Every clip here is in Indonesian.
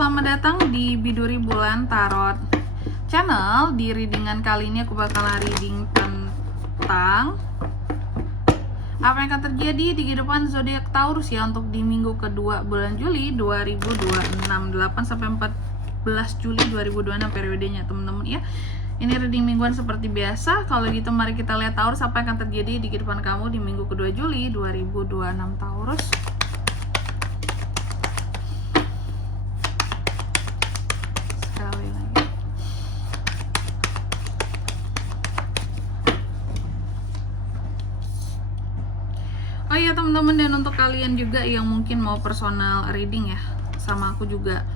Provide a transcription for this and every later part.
selamat datang di Biduri Bulan Tarot Channel. Di readingan kali ini aku bakal reading tentang apa yang akan terjadi di kehidupan zodiak Taurus ya untuk di minggu kedua bulan Juli 2026, 8 sampai 14 Juli 2026 periodenya teman-teman ya. Ini reading mingguan seperti biasa. Kalau gitu mari kita lihat Taurus apa yang akan terjadi di kehidupan kamu di minggu kedua Juli 2026 Taurus. Oh iya teman-teman, dan untuk kalian juga yang mungkin mau personal reading ya sama aku juga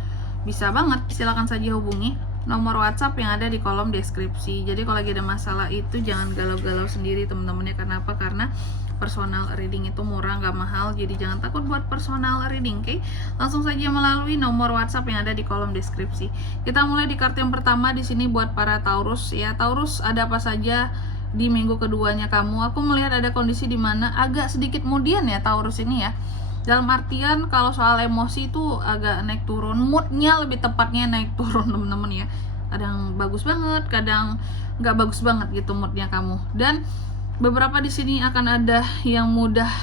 bisa banget, silakan saja hubungi nomor WhatsApp yang ada di kolom deskripsi. Jadi kalau lagi ada masalah itu jangan galau-galau sendiri teman-teman ya. Kenapa? Karena personal reading itu murah, nggak mahal, jadi jangan takut buat personal reading, oke? Langsung saja melalui nomor WhatsApp yang ada di kolom deskripsi. Kita mulai di kartu yang pertama di sini buat para Taurus ya. Taurus, ada apa saja di minggu keduanya kamu? Aku melihat ada kondisi di mana agak sedikit kemudian ya Taurus ini ya. Dalam artian kalau soal emosi itu agak naik turun, moodnya lebih tepatnya naik turun teman-teman ya. Kadang bagus banget, kadang nggak bagus banget gitu moodnya kamu. Dan beberapa di sini akan ada yang mudah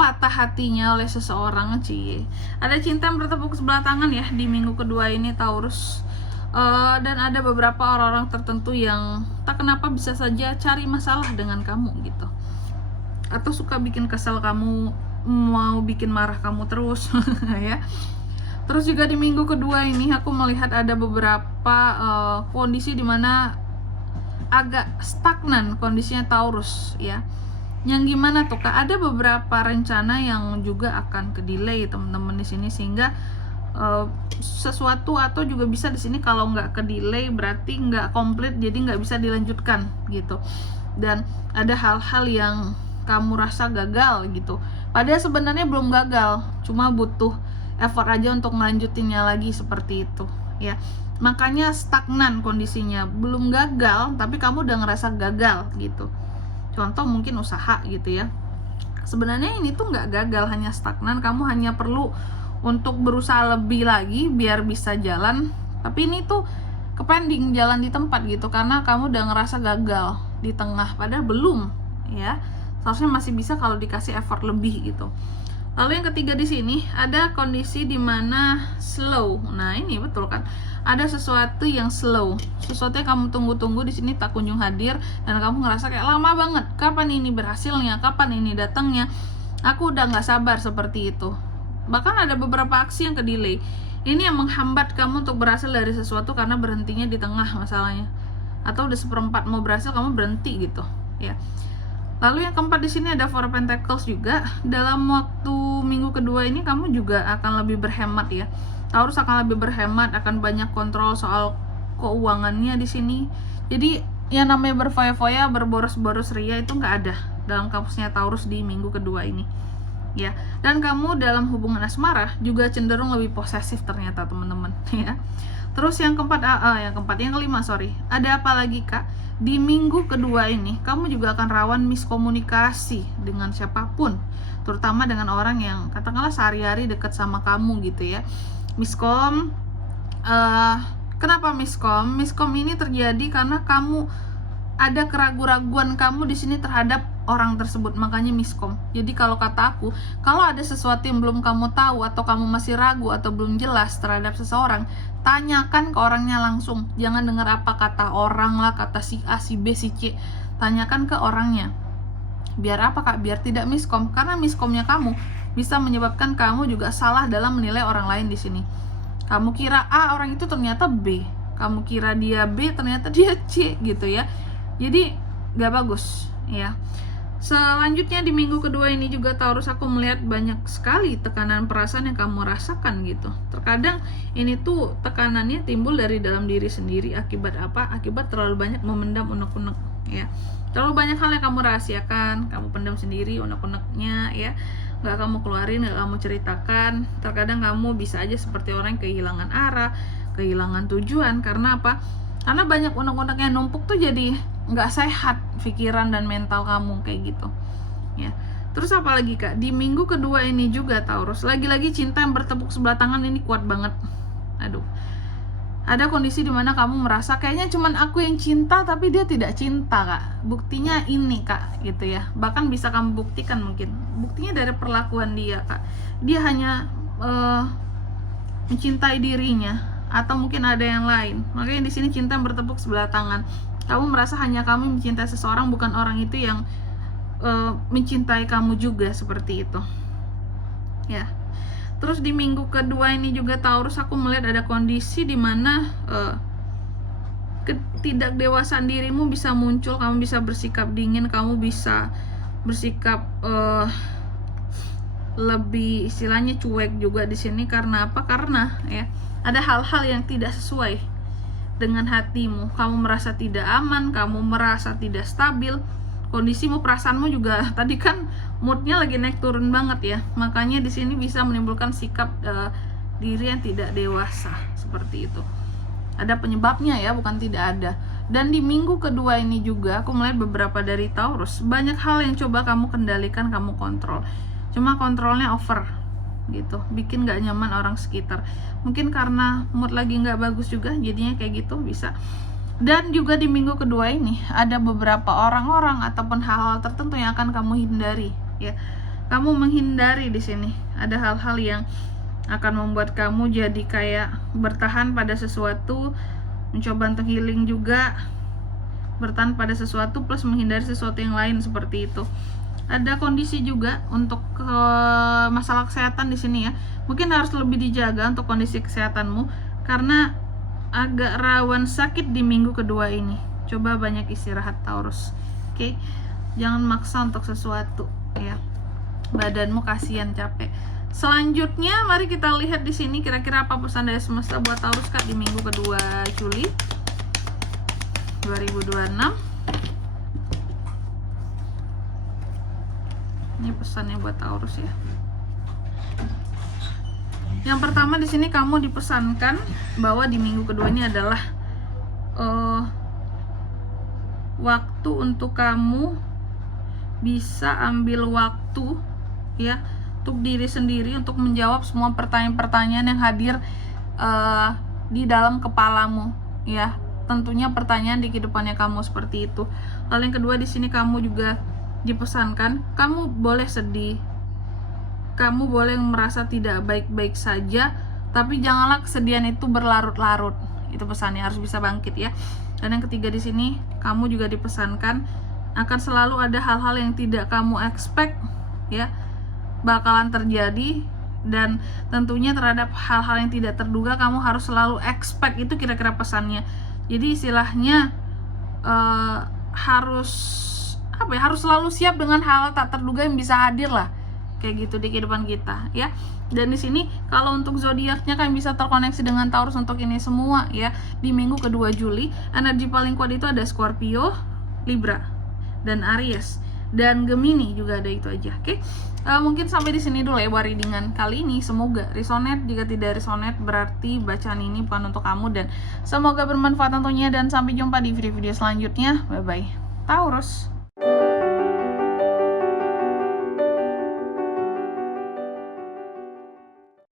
patah hatinya oleh seseorang, cie. Ada cinta yang bertepuk sebelah tangan ya di minggu kedua ini Taurus. Dan ada beberapa orang-orang tertentu yang tak kenapa bisa saja cari masalah dengan kamu gitu, atau suka bikin kesel kamu, mau bikin marah kamu terus ya. Terus juga di minggu kedua ini aku melihat ada beberapa kondisi dimana agak stagnan kondisinya Taurus ya. Yang gimana tuh Kak? Ada beberapa rencana yang juga akan ke delay teman-teman di sini, sehingga sesuatu atau juga bisa di sini kalau nggak ke delay berarti nggak komplit, jadi nggak bisa dilanjutkan gitu. Dan ada hal-hal yang kamu rasa gagal gitu, padahal sebenarnya belum gagal, cuma butuh effort aja untuk melanjutinnya lagi seperti itu ya. Makanya stagnan kondisinya, belum gagal tapi kamu udah ngerasa gagal gitu. Contoh mungkin usaha gitu ya, sebenarnya ini tuh nggak gagal, hanya stagnan, kamu hanya perlu untuk berusaha lebih lagi biar bisa jalan, tapi ini tuh kepending jalan di tempat gitu karena kamu udah ngerasa gagal di tengah, padahal belum ya, seharusnya masih bisa kalau dikasih effort lebih gitu. Lalu yang ketiga di sini ada kondisi dimana slow. Nah ini betul kan, ada sesuatu yang slow, sesuatu yang kamu tunggu-tunggu di sini tak kunjung hadir, dan kamu ngerasa kayak lama banget, kapan ini berhasilnya, kapan ini datangnya, aku udah nggak sabar seperti itu. Bahkan ada beberapa aksi yang ke delay. Ini yang menghambat kamu untuk berhasil dari sesuatu karena berhentinya di tengah masalahnya, atau udah seperempat mau berhasil kamu berhenti gitu ya. Lalu yang keempat di sini ada Four of Pentacles juga. Dalam waktu minggu kedua ini kamu juga akan lebih berhemat ya. Taurus akan lebih berhemat, akan banyak kontrol soal keuangannya di sini. Jadi yang namanya berfoya-foya, berboros-boros ria itu nggak ada dalam kamusnya Taurus di minggu kedua ini ya. Dan kamu dalam hubungan asmara juga cenderung lebih posesif ternyata teman-teman ya. Terus yang kelima ada apa lagi Kak? Di minggu kedua ini kamu juga akan rawan miskomunikasi dengan siapapun, terutama dengan orang yang katakanlah sehari-hari dekat sama kamu gitu ya. Miskom, kenapa miskom? Miskom ini terjadi karena kamu ada keraguan-raguan kamu di sini terhadap orang tersebut, makanya miskom. Jadi kalau kata aku, kalau ada sesuatu yang belum kamu tahu atau kamu masih ragu atau belum jelas terhadap seseorang, tanyakan ke orangnya langsung. Jangan dengar apa kata orang lah, kata si A, si B, si C. Tanyakan ke orangnya. Biar apa Kak? Biar tidak miskom. Karena miskomnya kamu bisa menyebabkan kamu juga salah dalam menilai orang lain di sini. Kamu kira A, orang itu ternyata B. Kamu kira dia B, ternyata dia C gitu ya. Jadi gak bagus ya. Selanjutnya di minggu kedua ini juga Taurus, aku melihat banyak sekali tekanan perasaan yang kamu rasakan gitu. Terkadang ini tuh tekanannya timbul dari dalam diri sendiri. Akibat apa? Akibat terlalu banyak memendam unek-unek ya. Terlalu banyak hal yang kamu rahasiakan, kamu pendam sendiri unek-uneknya ya. Gak kamu keluarin, gak kamu ceritakan. Terkadang kamu bisa aja seperti orang yang kehilangan arah, kehilangan tujuan. Karena apa? Karena banyak unek-unek yang numpuk tuh jadi nggak sehat pikiran dan mental kamu kayak gitu ya. Terus apalagi Kak, di minggu kedua ini juga Taurus, lagi-lagi cinta yang bertepuk sebelah tangan ini kuat banget Aduh, ada kondisi dimana kamu merasa kayaknya cuman aku yang cinta tapi dia tidak cinta, Kak. Buktinya ini, Kak, gitu ya. Bahkan bisa kamu buktikan mungkin. Buktinya dari perlakuan dia, Kak. Dia hanya mencintai dirinya, atau mungkin ada yang lain. Makanya di sini cinta bertepuk sebelah tangan. Kamu merasa hanya kamu mencintai seseorang, bukan orang itu yang mencintai kamu juga, seperti itu ya. Terus di minggu kedua ini juga Taurus, aku melihat ada kondisi dimana ketidakdewasaan dirimu bisa muncul. Kamu bisa bersikap dingin, kamu bisa bersikap lebih istilahnya cuek juga di sini. Karena apa? Karena ya ada hal-hal yang tidak sesuai dengan hatimu. Kamu merasa tidak aman, kamu merasa tidak stabil. Kondisimu, perasaanmu juga tadi kan moodnya lagi naik turun banget ya. Makanya di sini bisa menimbulkan sikap diri yang tidak dewasa, seperti itu. Ada penyebabnya ya, bukan tidak ada. Dan di minggu kedua ini juga aku melihat beberapa dari Taurus, banyak hal yang coba kamu kendalikan, kamu kontrol. Cuma kontrolnya over gitu, bikin gak nyaman orang sekitar. Mungkin karena mood lagi gak bagus juga, jadinya kayak gitu, bisa. Dan juga di minggu kedua ini ada beberapa orang-orang ataupun hal-hal tertentu yang akan kamu hindari ya. Kamu menghindari di sini. Ada hal-hal yang akan membuat kamu jadi kayak bertahan pada sesuatu, mencoba untuk healing juga, bertahan pada sesuatu plus menghindari sesuatu yang lain, seperti itu. Ada kondisi juga untuk masalah kesehatan di sini ya. Mungkin harus lebih dijaga untuk kondisi kesehatanmu karena agak rawan sakit di minggu kedua ini. Coba banyak istirahat Taurus. Oke. Jangan maksa untuk sesuatu ya. Badanmu kasihan capek. Selanjutnya mari kita lihat di sini kira-kira apa pesan dari semesta buat Taurus Kak di minggu kedua Juli 2026. Ini pesannya buat Taurus ya. Yang pertama di sini kamu dipesankan bahwa di minggu kedua ini adalah waktu untuk kamu bisa ambil waktu ya untuk diri sendiri, untuk menjawab semua pertanyaan-pertanyaan yang hadir di dalam kepalamu ya. Tentunya pertanyaan di kehidupannya kamu, seperti itu. Lalu yang kedua di sini kamu juga dipesankan kamu boleh sedih, kamu boleh merasa tidak baik-baik saja, tapi janganlah kesedihan itu berlarut-larut. Itu pesannya, harus bisa bangkit ya. Dan yang ketiga di sini kamu juga dipesankan akan selalu ada hal-hal yang tidak kamu expect ya bakalan terjadi, dan tentunya terhadap hal-hal yang tidak terduga kamu harus selalu expect. Itu kira-kira pesannya. Jadi istilahnya harus apa ya, harus selalu siap dengan hal tak terduga yang bisa hadir lah, kayak gitu di kehidupan kita ya. Dan di sini kalau untuk zodiaknya kan bisa terkoneksi dengan Taurus untuk ini semua ya. Di minggu kedua Juli energi paling kuat itu ada Scorpio, Libra, dan Aries, dan Gemini juga ada, itu aja. Oke. Mungkin sampai di sini dulu ya buat readingan kali ini. Semoga resonate. Jika tidak resonate berarti bacaan ini bukan untuk kamu, dan semoga bermanfaat tentunya. Dan sampai jumpa di video-video selanjutnya. Bye bye Taurus.